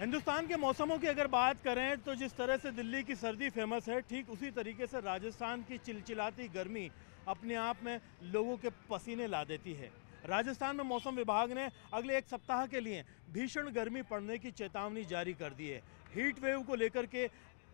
हिंदुस्तान के मौसमों की अगर बात करें तो जिस तरह से दिल्ली की सर्दी फेमस है, ठीक उसी तरीके से राजस्थान की चिलचिलाती गर्मी अपने आप में लोगों के पसीने ला देती है। राजस्थान में मौसम विभाग ने अगले एक सप्ताह के लिए भीषण गर्मी पड़ने की चेतावनी जारी कर दी है। हीट वेव को लेकर के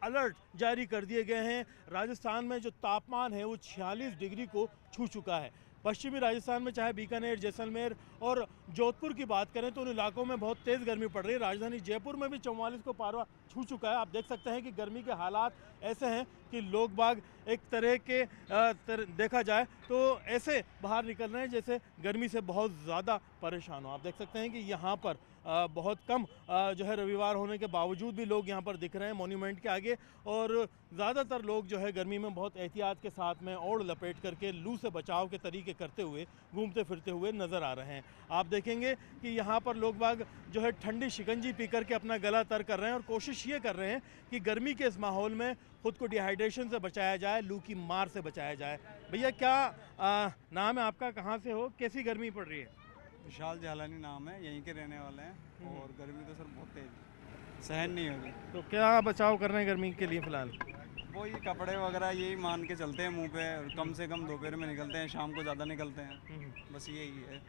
अलर्ट जारी कर दिए गए हैं। राजस्थान में जो तापमान है वो 46 डिग्री को छू चुका है। पश्चिमी राजस्थान में चाहे बीकानेर, जैसलमेर और जोधपुर की बात करें तो उन इलाकों में बहुत तेज़ गर्मी पड़ रही है। राजधानी जयपुर में भी 44 को पारा छू चुका है। आप देख सकते हैं कि गर्मी के हालात ऐसे हैं कि लोग बाग एक तरह के देखा जाए तो ऐसे बाहर निकल रहे हैं जैसे गर्मी से बहुत ज़्यादा परेशान हो। आप देख सकते हैं कि यहाँ पर बहुत कम जो है रविवार होने के बावजूद भी लोग यहाँ पर दिख रहे हैं मॉन्यूमेंट के आगे, और ज़्यादातर लोग जो है गर्मी में बहुत एहतियात के साथ में ओढ़ लपेट करके लू से बचाव के तरीके करते हुए घूमते फिरते हुए नज़र आ रहे हैं। आप देखेंगे कि यहाँ पर लोग बाग जो है ठंडी शिकंजी पी करके अपना गला तर कर रहे हैं और कोशिश ये कर रहे हैं कि गर्मी के इस माहौल में खुद को डिहाइड्रेशन से बचाया जाए, लू की मार से बचाया जाए। भैया क्या नाम है आपका, कहाँ से हो, कैसी गर्मी पड़ रही है? विशाल झालानी नाम है, यहीं के रहने वाले हैं। और गर्मी तो सर बहुत तेज, सहन नहीं होगी। तो क्या बचाव कर रहे हैं गर्मी के लिए फिलहाल? वो ये कपड़े वगैरह यही मान के चलते हैं मुंह पे, और कम से कम दोपहर में निकलते हैं, शाम को ज़्यादा निकलते हैं, बस यही है।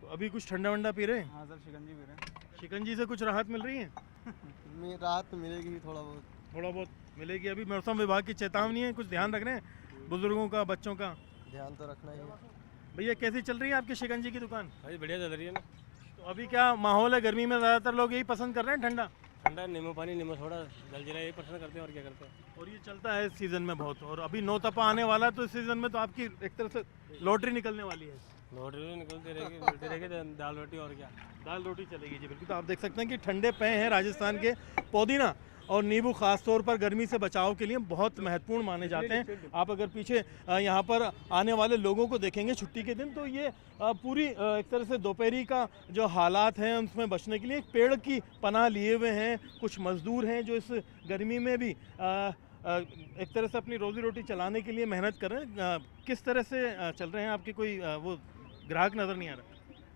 तो अभी कुछ ठंडा वंडा पी रहे हैं? हाँ सर, शिकंजी पी रहे हैं। शिकंजी से कुछ राहत मिल रही है? राहत तो मिलेगी ही, थोड़ा बहुत मिलेगी। अभी मौसम विभाग की चेतावनी है, कुछ ध्यान रख रहे हैं बुजुर्गों का, बच्चों का? ध्यान तो रखना ही है। भैया कैसी चल रही है आपकी शिकंजी की दुकान? भाई बढ़िया चल रही है ना। तो अभी क्या माहौल है गर्मी में? ज़्यादातर लोग यही पसंद कर रहे हैं ठंडा ठंडा नींबू पानी, नींबू थोड़ा जलजीरा, यही पसंद करते हैं और क्या करते हैं। और ये चलता है इस सीज़न में बहुत, और अभी नौ तपा आने वाला है तो इस सीज़न में तो आपकी एक तरह से लॉटरी निकलने वाली है। लॉटरी निकलती रहेगी, मिलती रहेगी दाल रोटी, और क्या। दाल रोटी चलेगी जी, बिल्कुल। तो आप देख सकते हैं कि ठंडे पेय हैं राजस्थान के। पुदीना और नींबू खास तौर पर गर्मी से बचाव के लिए बहुत महत्वपूर्ण माने जाते हैं। आप अगर पीछे यहाँ पर आने वाले लोगों को देखेंगे छुट्टी के दिन, तो ये पूरी एक तरह से दोपहरी का जो हालात हैं उसमें बचने के लिए एक पेड़ की पनाह लिए हुए हैं। कुछ मजदूर हैं जो इस गर्मी में भी एक तरह से अपनी रोजी रोटी चलाने के लिए मेहनत कर रहे हैं। किस तरह से चल रहे हैं आपके? कोई वो ग्राहक नज़र नहीं आ रहा?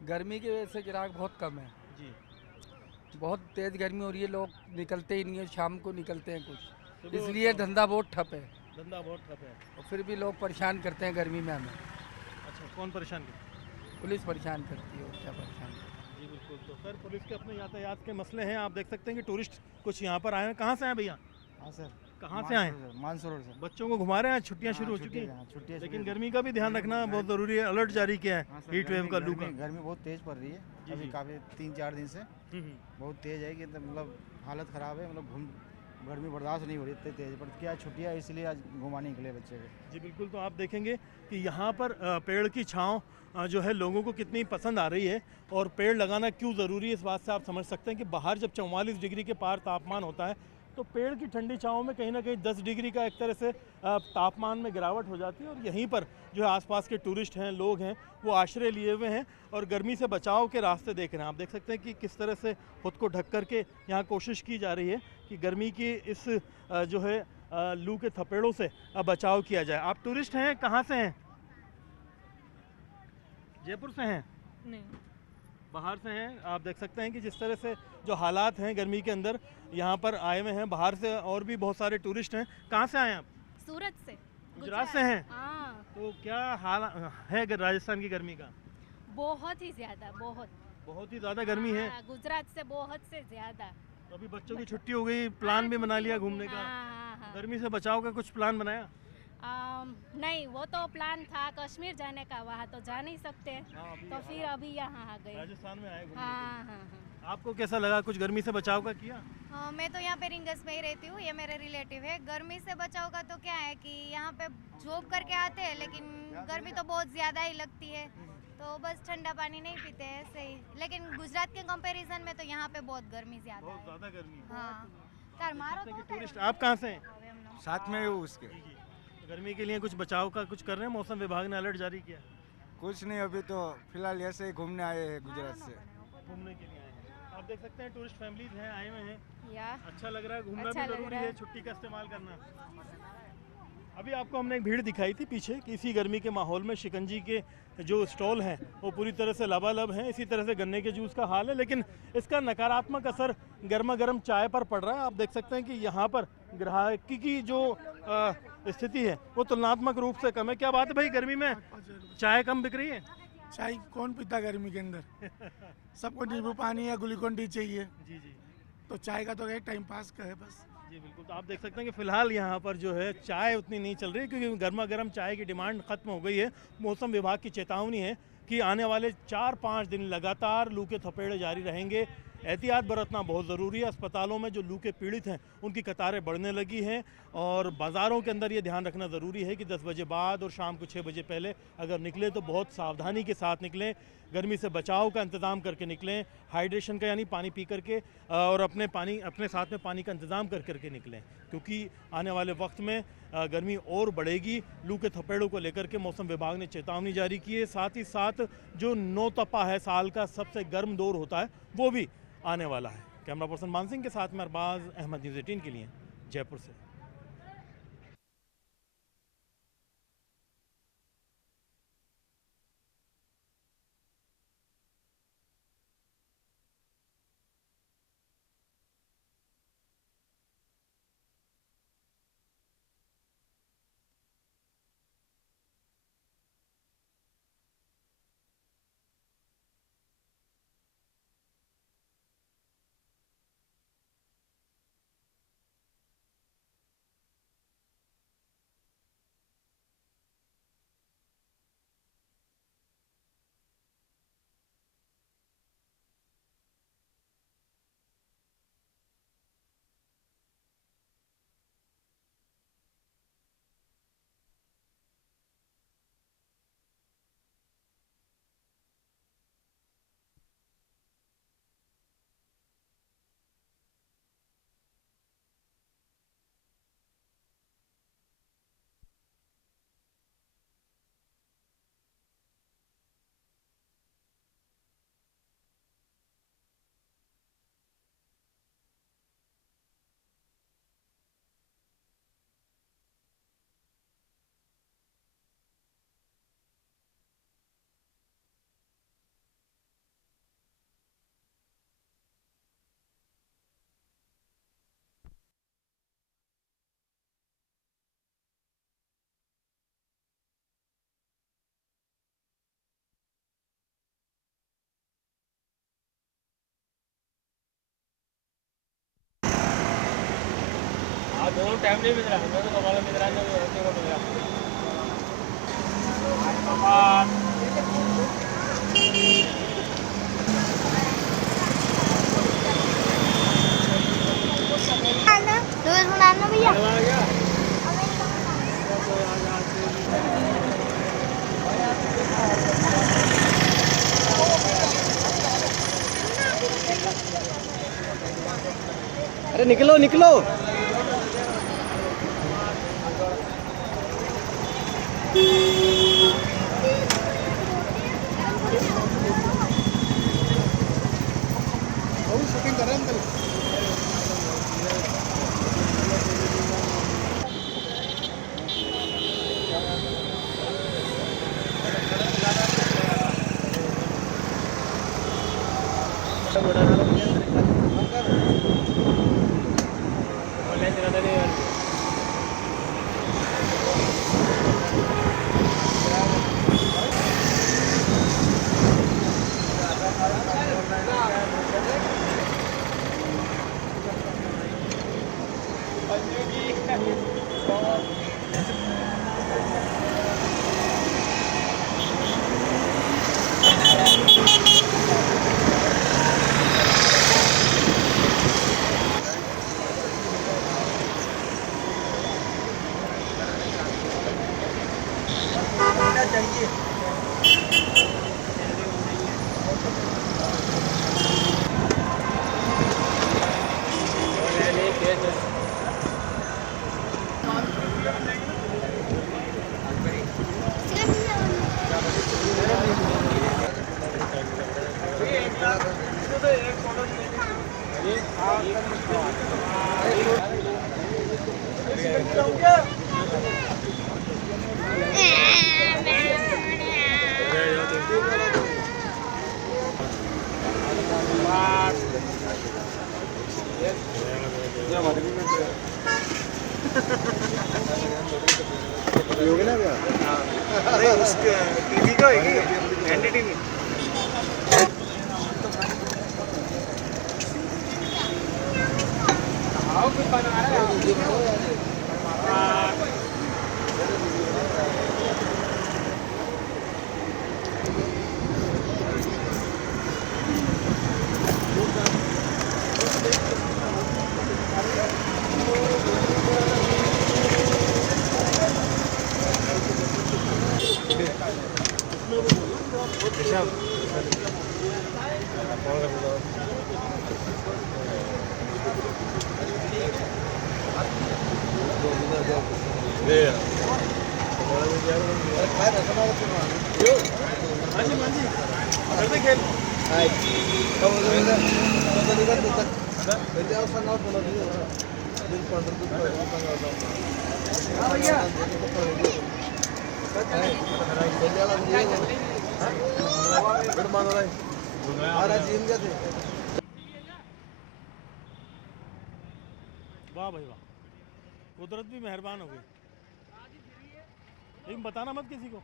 गर्मी की वजह से ग्राहक बहुत कम है जी। बहुत तेज़ गर्मी हो रही है, लोग निकलते ही नहीं है, शाम को निकलते हैं कुछ, इसलिए धंधा बहुत ठप है। धंधा बहुत ठप है और फिर भी लोग परेशान करते हैं गर्मी में हमें। अच्छा, कौन परेशान करता? पुलिस परेशान करती है, और क्या परेशान करती है। जी बिल्कुल। तो सर पुलिस के अपने यातायात के मसले हैं। आप देख सकते हैं कि टूरिस्ट कुछ यहाँ पर आए हैं। कहाँ से आए भैया? हाँ सर, कहाँ से आए? मानसरोवर से। बच्चों को घुमा रहे हैं, छुट्टियाँ शुरू हो चुकी हैं, छुट्टियाँ, लेकिन गर्मी का भी ध्यान रखना बहुत ज़रूरी है। अलर्ट जारी किया है हीट वेव का, लू का। गर्मी बहुत तेज पड़ रही है अभी, काफ़ी 3-4 दिन से बहुत तेज है कि मतलब हालत ख़राब है। मतलब गर्मी बर्दाश्त नहीं हो रही इतनी तेज, पर क्या छुट्टियाँ इसलिए आज घुमाने निकले बच्चे को। जी बिल्कुल। तो आप देखेंगे कि यहाँ पर पेड़ की छाँव जो है लोगों को कितनी पसंद आ रही है, और पेड़ लगाना क्यों ज़रूरी है इस बात से आप समझ सकते हैं कि बाहर जब 44 डिग्री के पार तापमान होता है तो पेड़ की ठंडी छाँव में कहीं ना कहीं 10 डिग्री का एक तरह से तापमान में गिरावट हो जाती है। और यहीं पर जो है आसपास के टूरिस्ट हैं, लोग हैं, वो आश्रय लिए हुए हैं और गर्मी से बचाव के रास्ते देख रहे हैं। आप देख सकते हैं कि किस तरह से खुद को ढक करके यहाँ कोशिश की जा रही है कि गर्मी की इस जो है लू के थपेड़ों से बचाव किया जाए। आप टूरिस्ट हैं, कहाँ से हैं? जयपुर से हैं? नहीं, बाहर से हैं। आप देख सकते हैं कि जिस तरह से जो हालात हैं गर्मी के अंदर, यहाँ पर आए हुए हैं बाहर से और भी बहुत सारे टूरिस्ट हैं। कहाँ से आए हैं आप? सूरत से। गुजरात से हैं? हाँ, तो क्या हाल है राजस्थान की गर्मी का? बहुत ही ज्यादा, बहुत ही ज़्यादा गर्मी है। हाँ, गुजरात से बहुत से ज्यादा। तो अभी बच्चों की छुट्टी हो गई, प्लान भी बना लिया घूमने का? हाँ। गर्मी से बचाव का कुछ प्लान बनाया? नहीं, वो तो प्लान था कश्मीर जाने का, वहाँ तो जा नहीं सकते, तो फिर अभी यहाँ आ गए। राजस्थान में आए घूमने हाँ के लिए। हाँ हाँ। आपको कैसा लगा? कुछ गर्मी से बचाव का किया? हाँ, मैं तो यहाँ पे रिंगस में ही रहती हूँ, ये मेरे रिलेटिव है। गर्मी से बचाव का तो क्या है कि यहाँ पे जॉब करके आते हैं, लेकिन गर्मी तो बहुत ज़्यादा ही लगती है, तो बस ठंडा पानी नहीं पीते हैं ऐसे ही। लेकिन गुजरात के कंपैरिजन में तो यहाँ पे बहुत गर्मी ज़्यादा बहुत है। ज़्यादा गर्मी है। हाँ, कर मारो तो टूरिस्ट आप कहाँ से हैं? साथ में हूँ उसके। गर्मी के लिए कुछ बचाव का कुछ कर रहे हैं? मौसम विभाग ने अलर्ट जारी किया। कुछ नहीं, अभी तो फिलहाल ऐसे ही घूमने आए हैं गुजरात से। घूमने के लिए आए हैं। आप देख सकते हैं टूरिस्ट फैमिलीज हैं, आए हुए हैं। या अच्छा लग रहा है, घूमना अच्छा भी लग जरूरी रहा है, है। छुट्टी का इस्तेमाल करना। अभी आपको हमने एक भीड़ दिखाई थी पीछे कि इसी गर्मी के माहौल में शिकंजी के जो स्टॉल हैं वो पूरी तरह से लबालब हैं। इसी तरह से गन्ने के जूस का हाल है, लेकिन इसका नकारात्मक असर गर्मा गर्म चाय पर पड़ रहा है। आप देख सकते हैं कि यहाँ पर ग्राहकी की जो स्थिति है वो तुलनात्मक रूप से कम है। क्या बात है भाई, गर्मी में चाय कम बिक रही है? चाय कौन पीता गर्मी के अंदर? सबको नींबू पानी या ग्लूकोन डी चाहिए, जी जी तो चाय का तो क्या टाइम पास का है बस। जी बिल्कुल। तो आप देख सकते हैं कि फ़िलहाल यहाँ पर जो है चाय उतनी नहीं चल रही, क्योंकि गर्मा गर्म चाय की डिमांड ख़त्म हो गई है। मौसम विभाग की चेतावनी है कि आने वाले 4-5 दिन लगातार लू के थपेड़े जारी रहेंगे। एहतियात बरतना बहुत ज़रूरी है। अस्पतालों में जो लू के पीड़ित हैं उनकी कतारें बढ़ने लगी हैं, और बाज़ारों के अंदर ये ध्यान रखना ज़रूरी है कि 10 बजे बाद और शाम को 6 बजे पहले अगर निकले तो बहुत सावधानी के साथ निकलें। गर्मी से बचाव का इंतज़ाम करके निकलें, हाइड्रेशन का यानी पानी पी करके, और अपने साथ में पानी का इंतज़ाम कर करके निकलें, क्योंकि आने वाले वक्त में गर्मी और बढ़ेगी। लू के थपेड़ों को लेकर के मौसम विभाग ने चेतावनी जारी की है। साथ ही साथ जो नौतपा है, साल का सबसे गर्म दौर होता है, वो भी आने वाला है। कैमरा पर्सन मान सिंह के साथ में अरबाज अहमद, न्यूज़ 18 के लिए जयपुर से। दोनों टाइम नहीं मिल रहा, मैं तो कमाल मिल रहा है, मिल रहा। भैया अरे निकलो निकलो। शूटिंग कर रहे हैं अंकल। हमारे भी मिल रहे होगी ना भैया? नहीं उसके टीवी का है एनडीटीवी वाह भाई वाह कुदरत भी मेहरबान हो गई लेकिन बताना मत किसी को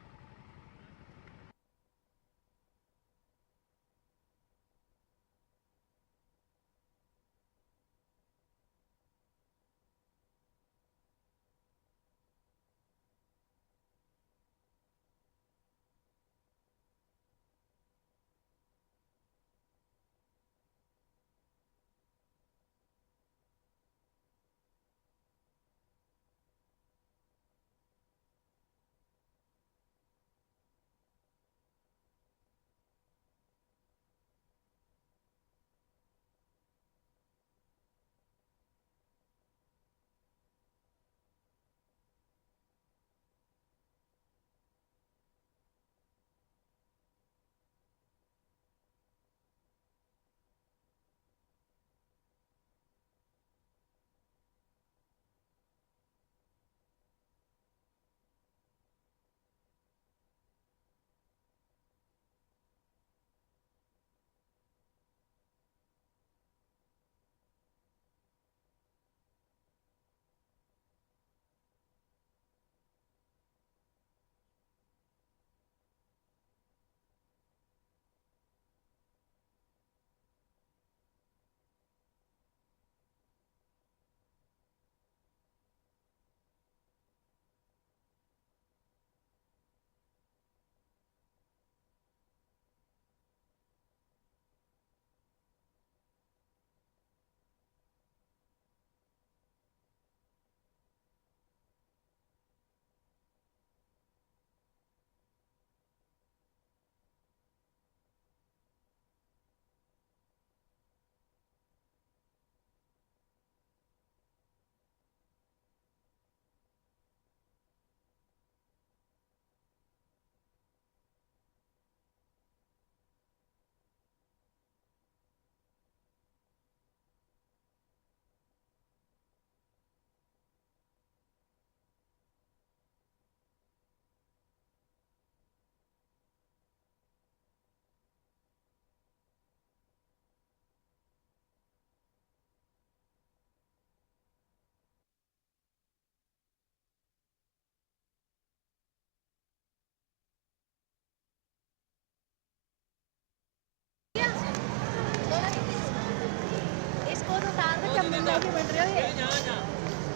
इसको तो उतार दो जब मिल जाएगी बन रही है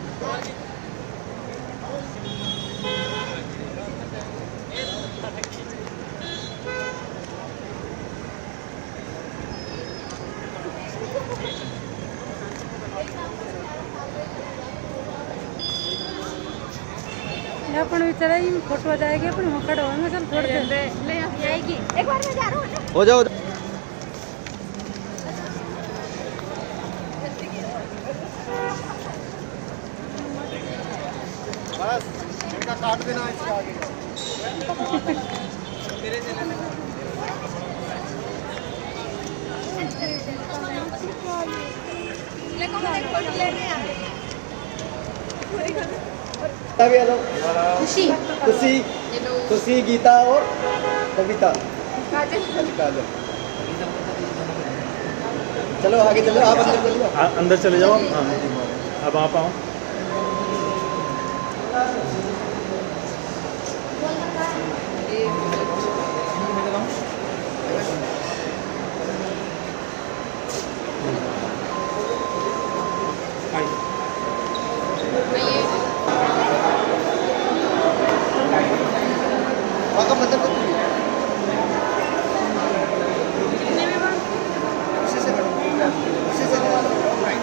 अपन बेचारा ही फोटो आ जाएगी अपन वहाँ खड़ा होंगे चल थोड़ी देर ले आएगी एक बार मैं जा रहा हूँ हो जाओ बस इनका काट देना इसका आगे खुशी खुशी खुशी गीता और कविता काजल चलो आगे चलो आप अंदर चलो अंदर चले जाओ हाँ अब आप आओ। Welcome, मतलब इसी से करो, इसी से करो। Right.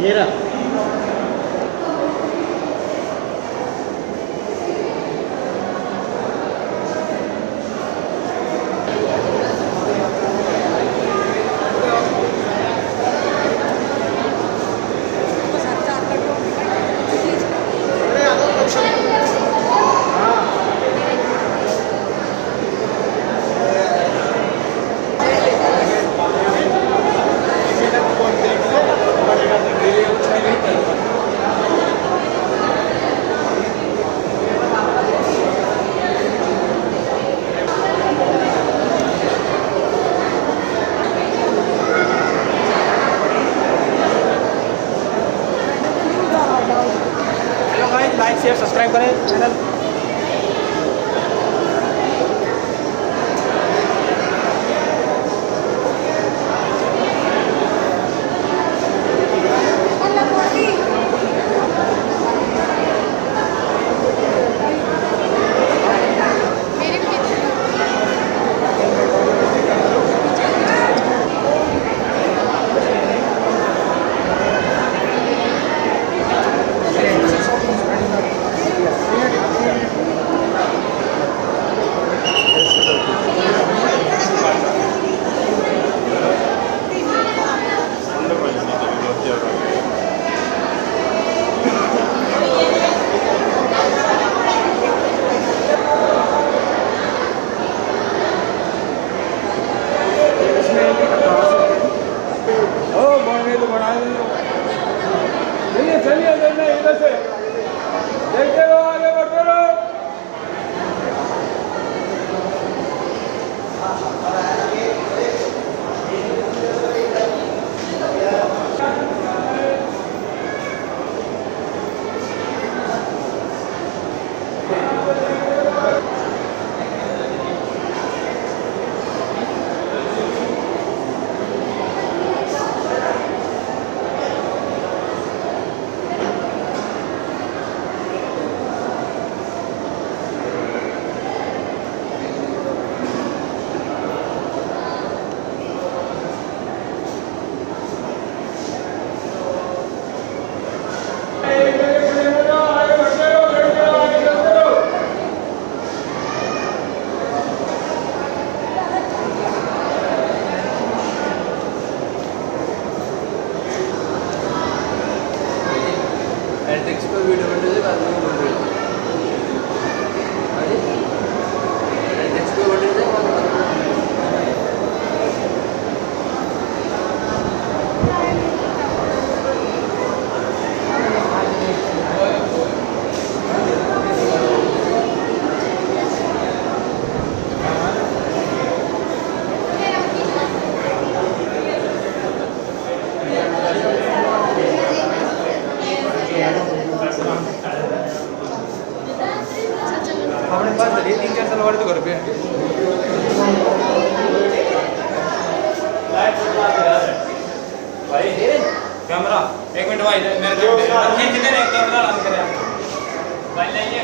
ये रहा। लाइक शेयर सब्सक्राइब करें चैनल। अपने पास 3-4 साल वाले तो घर पे हैं। भाई कैमरा 1 मिनट भाई मेरे खींच दे कैमरा ऑन करें भाई लाइए।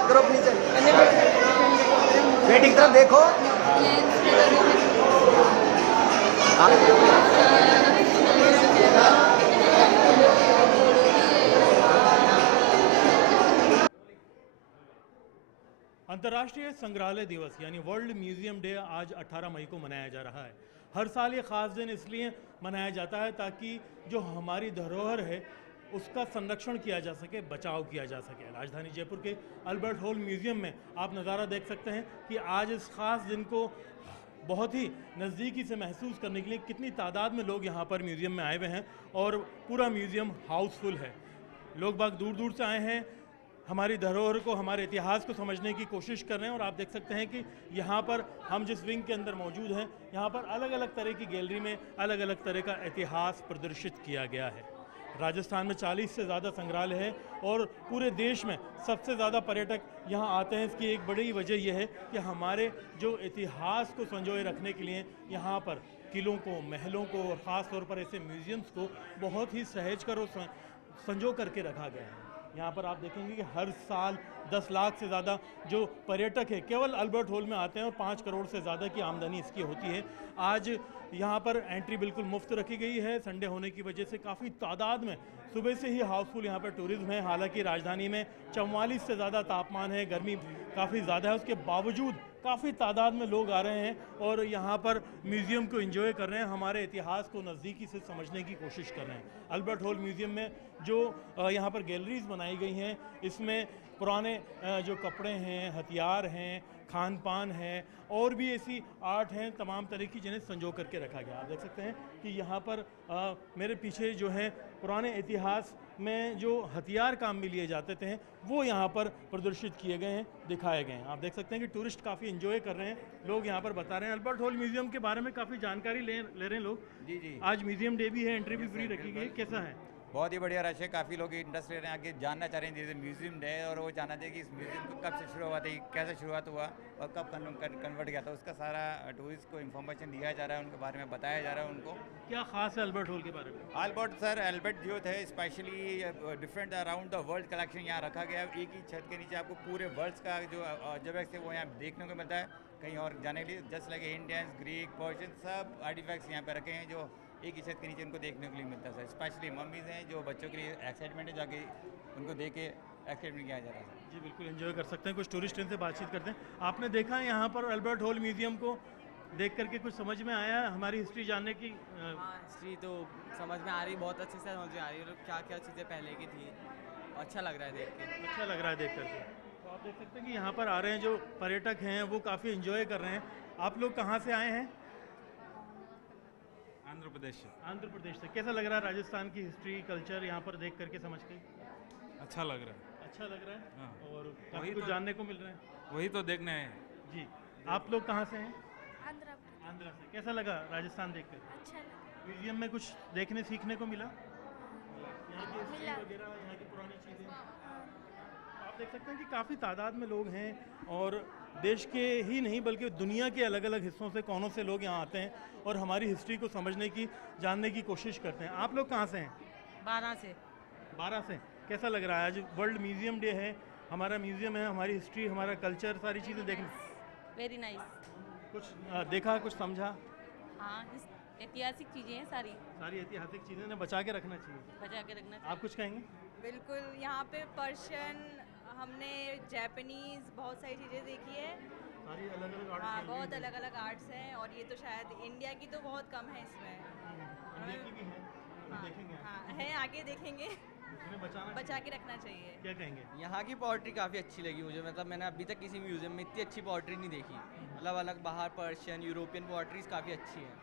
बात करो अपनी से। बेटी की तरफ देखो। अंतर्राष्ट्रीय संग्रहालय दिवस यानी वर्ल्ड म्यूजियम डे आज 18 मई को मनाया जा रहा है। हर साल ये ख़ास दिन इसलिए मनाया जाता है ताकि जो हमारी धरोहर है उसका संरक्षण किया जा सके, बचाव किया जा सके। राजधानी जयपुर के अल्बर्ट हॉल म्यूजियम में आप नज़ारा देख सकते हैं कि आज इस ख़ास दिन को बहुत ही नज़दीकी से महसूस करने के लिए कितनी तादाद में लोग यहाँ पर म्यूज़ियम में आए हुए हैं और पूरा म्यूज़ियम हाउसफुल है। लोग बाग दूर दूर से आए हैं, हमारी धरोहर को, हमारे इतिहास को समझने की कोशिश कर रहे हैं। और आप देख सकते हैं कि यहाँ पर हम जिस विंग के अंदर मौजूद हैं, यहाँ पर अलग अलग तरह की गैलरी में अलग अलग तरह का इतिहास प्रदर्शित किया गया है। राजस्थान में 40 से ज़्यादा संग्रहालय हैं और पूरे देश में सबसे ज़्यादा पर्यटक यहाँ आते हैं। इसकी एक बड़ी वजह यह है कि हमारे जो इतिहास को संजोए रखने के लिए यहाँ पर किलों को, महलों को और ख़ास तौर पर ऐसे म्यूज़ियम्स को बहुत ही सहेज कर और संजो करके रखा गया है। यहाँ पर आप देखेंगे कि हर साल 10 लाख से ज़्यादा जो पर्यटक है केवल अल्बर्ट हॉल में आते हैं और 5 करोड़ से ज़्यादा की आमदनी इसकी होती है। आज यहाँ पर एंट्री बिल्कुल मुफ्त रखी गई है। संडे होने की वजह से काफ़ी तादाद में सुबह से ही हाउसफुल यहाँ पर टूरिज्म है। हालांकि राजधानी में 44 से ज़्यादा तापमान है, गर्मी काफ़ी ज़्यादा है, उसके बावजूद काफ़ी तादाद में लोग आ रहे हैं और यहाँ पर म्यूज़ियम को एंजॉय कर रहे हैं, हमारे इतिहास को नज़दीकी से समझने की कोशिश कर रहे हैं। अल्बर्ट हॉल म्यूज़ियम में जो यहाँ पर गैलरीज बनाई गई हैं, इसमें पुराने जो कपड़े हैं, हथियार हैं, खान पान है और भी ऐसी आर्ट हैं तमाम तरह की, जिन्हें संजो करके रखा गया। आप देख सकते हैं कि यहाँ पर मेरे पीछे जो है पुराने इतिहास में जो हथियार काम में लिए जाते थे वो यहाँ पर प्रदर्शित किए गए हैं, दिखाए गए हैं। आप देख सकते हैं कि टूरिस्ट काफ़ी एंजॉय कर रहे हैं, लोग यहाँ पर बता रहे हैं। अल्बर्ट हॉल म्यूज़ियम के बारे में काफ़ी जानकारी ले रहे हैं लोग। जी जी, आज म्यूज़ियम डे भी है, एंट्री भी फ्री रखी गई है, कैसा है? बहुत ही बढ़िया रश है। काफ़ी लोग इंटरेस्टेड हैं, आगे जानना चाह रहे हैं जैसे म्यूज़ियम डे, और वो जानना चाहिए कि इस म्यूज़ियम को कब से शुरुआत हुई, कैसे शुरुआत हुआ और कब कन्वर्ट किया था, उसका सारा टूरिस्ट को इन्फॉर्मेशन दिया जा रहा है, उनके बारे में बताया जा रहा है उनको। क्या खास है अल्बर्ट हॉल के बारे में? अल्बर्ट सर, अल्बर्ट जो थे specially different around the world collection यहाँ रखा गया है। एक ही छत के नीचे आपको पूरे वर्ल्ड का जो ऑब्जेक्ट्स है वो यहाँ देखने को मिलता है। कहीं और जाने के लिए just like Indians, Greek, Persian, सब आर्टिफैक्ट्स यहाँ पे रखे हैं जो एक ही छत के नीचे उनको देखने के लिए मिलता है। स्पेशली मम्मीज़ हैं जो बच्चों के लिए एक्साइटमेंट है, जाके उनको देख के एक्साइटमेंट किया जा रहा है। जी बिल्कुल एंजॉय कर सकते हैं। कुछ टूरिस्ट इनसे बातचीत करते हैं। आपने देखा है यहाँ पर अल्बर्ट हॉल म्यूज़ियम को देख करके कुछ समझ में आया है हमारी हिस्ट्री जानने की? हाँ, हिस्ट्री तो समझ में आ रही, बहुत अच्छे से समझ में आ रही है और क्या क्या चीज़ें पहले की थी, अच्छा लग रहा है देख के। अच्छा लग रहा है देख करके। तो आप देख सकते हैं कि यहाँ पर आ रहे हैं जो पर्यटक हैं वो काफ़ी एंजॉय कर रहे हैं। आप लोग कहाँ से आए हैं? आंध्र प्रदेश से। आंध्र प्रदेश से। कैसा लग रहा है राजस्थान की हिस्ट्री, कल्चर यहाँ पर देख करके, समझ के? अच्छा लग रहा है। अच्छा लग रहा है। हाँ। और काफ़ी कुछ जानने को मिल रहा है। वही तो देखने आए। जी, आप लोग कहाँ से हैं? आंध्र से। कैसा लगा राजस्थान देखकर? अच्छा लगा। म्यूजियम में कुछ देखने सीखने को मिला? यहाँ की हिस्ट्री वगैरह, यहाँ की पुरानी चीज़ें। आप देख सकते हैं कि काफ़ी तादाद में लोग हैं और देश के ही नहीं बल्कि दुनिया के अलग अलग हिस्सों से, कोनों से लोग यहाँ आते हैं और हमारी हिस्ट्री को समझने की, जानने की कोशिश करते हैं। आप लोग कहाँ से हैं? 12 से। 12 से। कैसा लग रहा है? आज वर्ल्ड म्यूजियम डे है, हमारा म्यूजियम है, हमारी हिस्ट्री, हमारा कल्चर, सारी चीज़ें देखने। Very nice. कुछ देखा, कुछ समझा? हाँ, ऐतिहासिक चीज़ें हैं सारी। सारी ऐतिहासिक चीज़ें ने बचा के रखना चाहिए। बचा के रखना चाहिए। आप कुछ कहेंगे? बिल्कुल, यहाँ पे पर्शियन, हमने जापानीज़, बहुत सारी चीज़ें देखी है। सारी अलग अलग आर्ट्स। हाँ, बहुत अलग अलग आर्ट्स हैं और ये तो शायद इंडिया की तो बहुत कम है इसमें। इंडिया की भी है, हाँ, देखेंगे। हाँ है, आगे देखेंगे। बचा के रखना चाहिए। क्या कहेंगे? यहाँ की पोएट्री काफ़ी अच्छी लगी मुझे, मतलब मैंने अभी तक किसी म्यूज़ियम में इतनी अच्छी पोएट्री नहीं देखी। अलग अलग बाहर पर्शियन, यूरोपियन पोएट्रीज काफ़ी अच्छी हैं।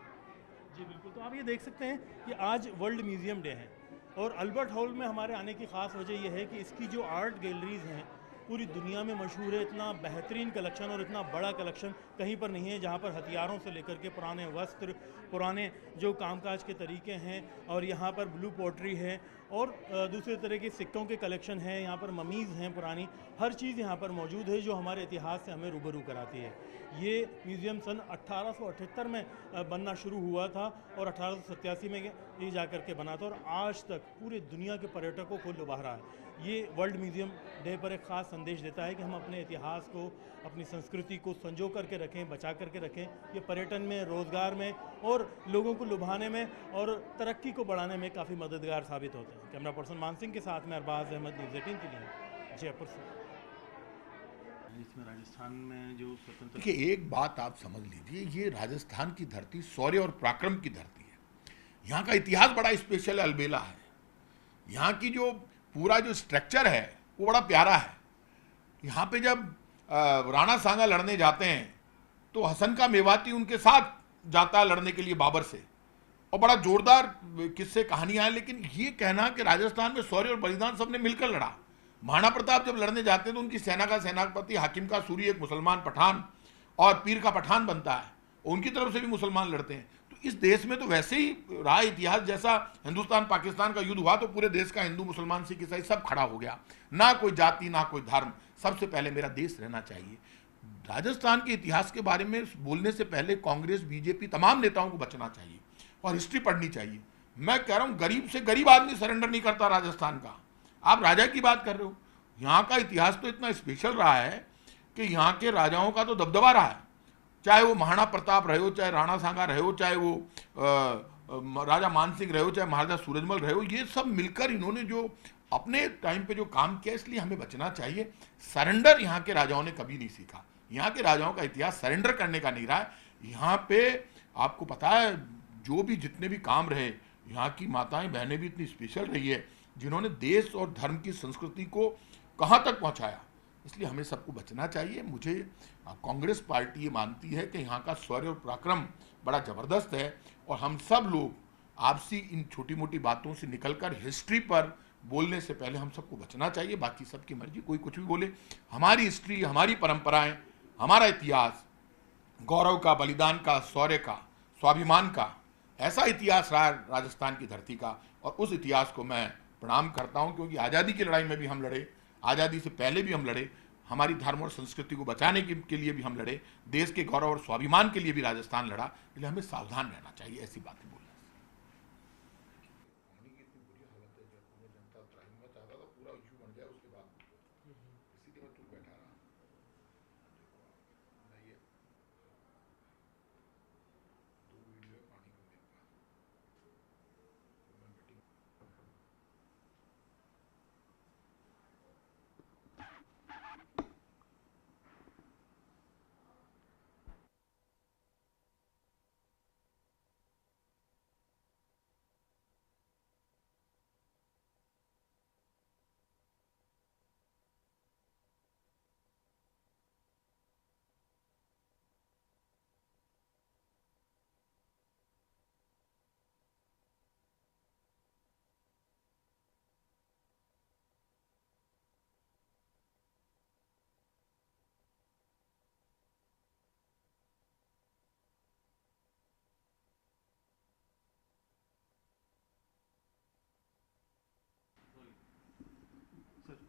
जी बिल्कुल। तो आप ये देख सकते हैं कि आज वर्ल्ड म्यूज़ियम डे है और अल्बर्ट हॉल में हमारे आने की ख़ास वजह यह है कि इसकी जो आर्ट गैलरीज हैं पूरी दुनिया में मशहूर है। इतना बेहतरीन कलेक्शन और इतना बड़ा कलेक्शन कहीं पर नहीं है, जहाँ पर हथियारों से लेकर के पुराने वस्त्र, पुराने जो कामकाज के तरीके हैं, और यहाँ पर ब्लू पोट्री है और दूसरे तरह के सिक्कों के कलेक्शन हैं। यहाँ पर ममीज़ हैं पुरानी, हर चीज़ यहाँ पर मौजूद है जो हमारे इतिहास से हमें रूबरू कराती है। ये म्यूज़ियम सन 1878 में बनना शुरू हुआ था और 1887 में ये जा कर के बना था और आज तक पूरी दुनिया के पर्यटकों को लुभा रहा है। ये वर्ल्ड म्यूज़ियम डे पर एक ख़ास संदेश देता है कि हम अपने इतिहास को, अपनी संस्कृति को संजो करके रखें, बचा करके रखें। ये पर्यटन में, रोज़गार में और लोगों को लुभाने में और तरक्की को बढ़ाने में काफ़ी मददगार साबित होते हैं। कैमरा पर्सन मान सिंह के साथ में अरबाज अहमद, न्यूज़ 18 के लिए जयपुर से। इसमें राजस्थान में जो स्वतंत्र, देखिए एक बात आप समझ लीजिए, ये राजस्थान की धरती शौर्य और पराक्रम की धरती है। यहाँ का इतिहास बड़ा स्पेशल अलबेला है। यहाँ की जो पूरा जो स्ट्रक्चर है वो बड़ा प्यारा है। यहाँ पे जब राणा सांगा लड़ने जाते हैं तो हसन का मेवाती उनके साथ जाता है लड़ने के लिए बाबर से, और बड़ा जोरदार किस्से कहानियां हैं। लेकिन ये कहना कि राजस्थान में शौर्य और बलिदान सबने मिलकर लड़ा, महाराणा प्रताप जब लड़ने जाते हैं तो उनकी सेना का सेनापति हाकिम का सूरी एक मुसलमान पठान और पीर का पठान बनता है, उनकी तरफ से भी मुसलमान लड़ते हैं। तो इस देश में तो वैसे ही रहा इतिहास, जैसा हिंदुस्तान पाकिस्तान का युद्ध हुआ तो पूरे देश का हिंदू मुसलमान सिख ईसाई सब खड़ा हो गया, ना कोई जाति ना कोई धर्म, सबसे पहले मेरा देश रहना चाहिए। राजस्थान के इतिहास के बारे में बोलने से पहले कांग्रेस, बीजेपी, तमाम नेताओं को बचना चाहिए और हिस्ट्री पढ़नी चाहिए। मैं कह रहा हूँ गरीब से गरीब आदमी सरेंडर नहीं करता राजस्थान का। आप राजा की बात कर रहे हो, यहाँ का इतिहास तो इतना स्पेशल रहा है कि यहाँ के राजाओं का तो दबदबा रहा है, चाहे वो महाराणा प्रताप रहे हो, चाहे राणा सांगा रहे हो, चाहे वो राजा मानसिंह रहे हो, चाहे महाराजा सूरजमल रहे हो, ये सब मिलकर इन्होंने जो अपने टाइम पे जो काम किया, इसलिए हमें बचना चाहिए। सरेंडर यहाँ के राजाओं ने कभी नहीं सीखा। यहाँ के राजाओं का इतिहास सरेंडर करने का नहीं रहा है। यहाँ पे आपको पता है जो भी जितने भी काम रहे, यहाँ की माताएं बहनें भी इतनी स्पेशल रही है जिन्होंने देश और धर्म की संस्कृति को कहाँ तक पहुँचाया। इसलिए हमें सबको बचना चाहिए। मुझे कांग्रेस पार्टी ये मानती है कि यहाँ का शौर्य और पराक्रम बड़ा ज़बरदस्त है और हम सब लोग आपसी इन छोटी मोटी बातों से निकलकर हिस्ट्री पर बोलने से पहले हम सबको बचना चाहिए। बाकी सबकी मर्जी, कोई कुछ भी बोले। हमारी हिस्ट्री, हमारी परंपराएं, हमारा इतिहास गौरव का, बलिदान का, शौर्य का, स्वाभिमान का, ऐसा इतिहास रहा राजस्थान की धरती का, और उस इतिहास को मैं प्रणाम करता हूँ, क्योंकि आज़ादी की लड़ाई में भी हम लड़े, आज़ादी से पहले भी हम लड़े, हमारी धर्म और संस्कृति को बचाने के लिए भी हम लड़े, देश के गौरव और स्वाभिमान के लिए भी राजस्थान लड़ा। इसलिए हमें सावधान रहना चाहिए ऐसी बातें बोलने से।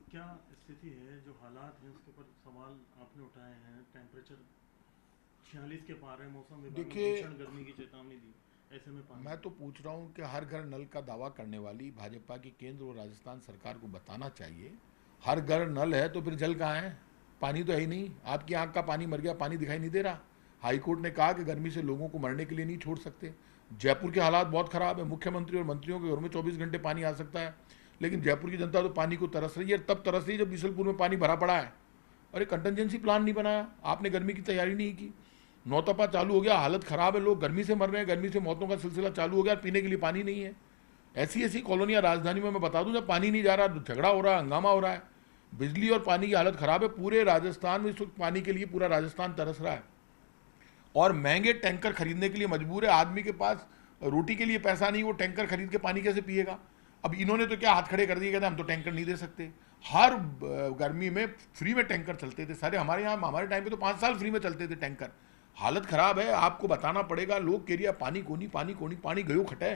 क्या स्थिति है, जो हालात हैं उसके ऊपर सवाल आपने उठाए हैं। टेम्परेचर 46 के पार है, मौसम विभाग ने भीषण गर्मी की चेतावनी दी, ऐसे में पानी। मैं तो पूछ रहा हूँ कि हर घर नल का दावा करने वाली भाजपा की केंद्र और राजस्थान सरकार को बताना चाहिए, हर घर नल है तो फिर जल कहाँ है? पानी तो है ही नहीं। आपकी आँख का पानी मर गया, पानी दिखाई नहीं दे रहा। हाईकोर्ट ने कहा कि गर्मी से लोगों को मरने के लिए नहीं छोड़ सकते। जयपुर के हालात बहुत ख़राब है, मुख्यमंत्री और मंत्रियों के घर में 24 घंटे पानी आ सकता है, लेकिन जयपुर की जनता तो पानी को तरस रही है। तब तरस रही है जब बीसलपुर में पानी भरा पड़ा है। अरे कंटिजेंसी प्लान नहीं बनाया आपने, गर्मी की तैयारी नहीं की, नौतपा चालू हो गया, हालत ख़राब है, लोग गर्मी से मर रहे हैं, गर्मी से मौतों का सिलसिला चालू हो गया, पीने के लिए पानी नहीं है। ऐसी ऐसी कॉलोनियाँ राजधानी में मैं बता दूं, जब पानी नहीं जा रहा, झगड़ा हो रहा है, हंगामा हो रहा है, बिजली और पानी की हालत ख़राब है। पूरे राजस्थान में इस वक्त पानी के लिए पूरा राजस्थान तरस रहा है और महंगे टैंकर खरीदने के लिए मजबूर है। आदमी के पास रोटी के लिए पैसा नहीं, वो टैंकर खरीद के पानी कैसे पिएगा? अब इन्होंने तो क्या हाथ खड़े कर दिए, कहते हम तो टैंकर नहीं दे सकते। हर गर्मी में फ्री में टैंकर चलते थे सारे, हमारे यहाँ हमारे टाइम पे तो 5 साल फ्री में चलते थे टैंकर। हालत ख़राब है, आपको बताना पड़ेगा। लोग कह रही पानी कोनी, पानी कोनी, पानी गयो खटे,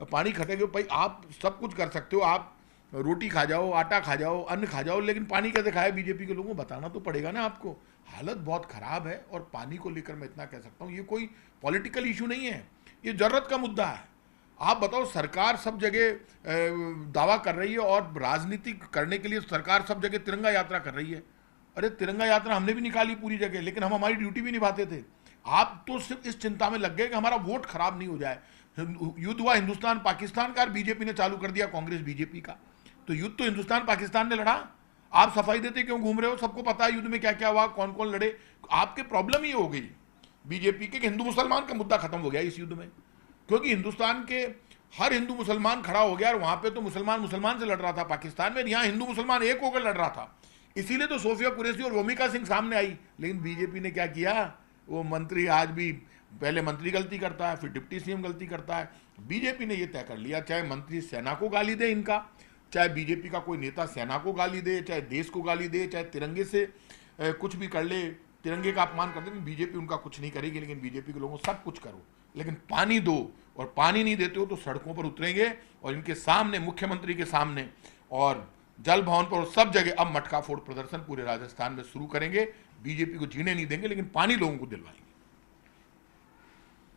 पानी खटे गयो। भाई आप सब कुछ कर सकते हो, आप रोटी खा जाओ, आटा खा जाओ, अन्न खा जाओ, लेकिन पानी कैसे खाए बीजेपी के लोगों को बताना तो पड़ेगा ना आपको। हालत बहुत ख़राब है और पानी को लेकर मैं इतना कह सकता हूँ, ये कोई पॉलिटिकल इशू नहीं है, ये ज़रूरत का मुद्दा है। आप बताओ, सरकार सब जगह दावा कर रही है और राजनीति करने के लिए सरकार सब जगह तिरंगा यात्रा कर रही है। अरे तिरंगा यात्रा हमने भी निकाली पूरी जगह, लेकिन हम हमारी ड्यूटी भी निभाते थे। आप तो सिर्फ इस चिंता में लग गए कि हमारा वोट खराब नहीं हो जाए। युद्ध हुआ हिंदुस्तान पाकिस्तान का, बीजेपी ने चालू कर दिया कांग्रेस बीजेपी का। तो युद्ध तो हिंदुस्तान पाकिस्तान ने लड़ा, आप सफाई देते क्यों घूम रहे हो? सबको पता है युद्ध में क्या क्या हुआ, कौन कौन लड़े। आपके प्रॉब्लम ही हो गई बीजेपी के कि हिंदू मुसलमान का मुद्दा खत्म हो गया इस युद्ध में, क्योंकि हिंदुस्तान के हर हिंदू मुसलमान खड़ा हो गया और वहां पे तो मुसलमान मुसलमान से लड़ रहा था पाकिस्तान में, यहाँ हिंदू मुसलमान एक होकर लड़ रहा था। इसीलिए तो सोफिया कुरैशी और वोमिका सिंह सामने आई। लेकिन बीजेपी ने क्या किया, वो मंत्री आज भी, पहले मंत्री गलती करता है फिर डिप्टी सीएम गलती करता है। बीजेपी ने ये तय कर लिया, चाहे मंत्री सेना को गाली दे इनका, चाहे बीजेपी का कोई नेता सेना को गाली दे, चाहे देश को गाली दे, चाहे तिरंगे से कुछ भी कर ले, तिरंगे का अपमान कर दे, बीजेपी उनका कुछ नहीं करेगी। लेकिन बीजेपी के लोगों सब कुछ करो, लेकिन पानी दो, और पानी नहीं देते हो तो सड़कों पर उतरेंगे और इनके सामने, मुख्यमंत्री के सामने और जल भवन पर और सब जगह अब मटका फोड़ प्रदर्शन पूरे राजस्थान में शुरू करेंगे। बीजेपी को जीने नहीं देंगे, लेकिन पानी लोगों को दिलवाएंगे।